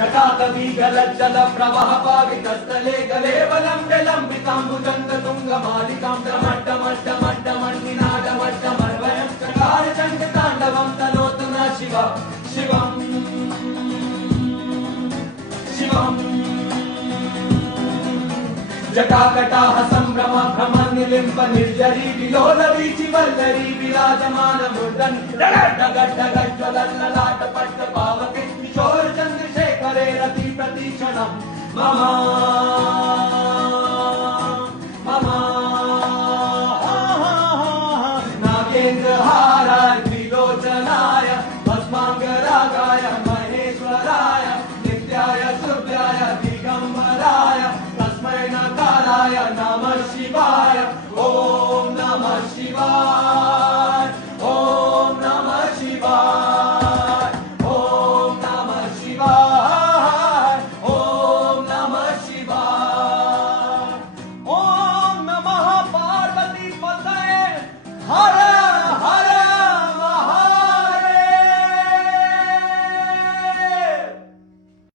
जटाकवी गलज्जल प्रवाह पावितस्थले गलेवलम्ब्य लम्बिताम्बुजङ्ग तुङ्ग मालिकां डमड्डमड्डमड्डमण्डिनादमड्डमर्वयं चकार चण्ड ताण्डवं तनोतु न शिव शिवम् शिवम् जटाकटाह सम्भ्रम भ्रम निलिम्ब निर्जरी विलोल वीचि वल्लरी विराजमान मूर्धन् डगड्डगज्ज्वलल्ललाट पट्ट पावके किशोर चन्द्रशेखरे रति प्रतीक्षणम् मम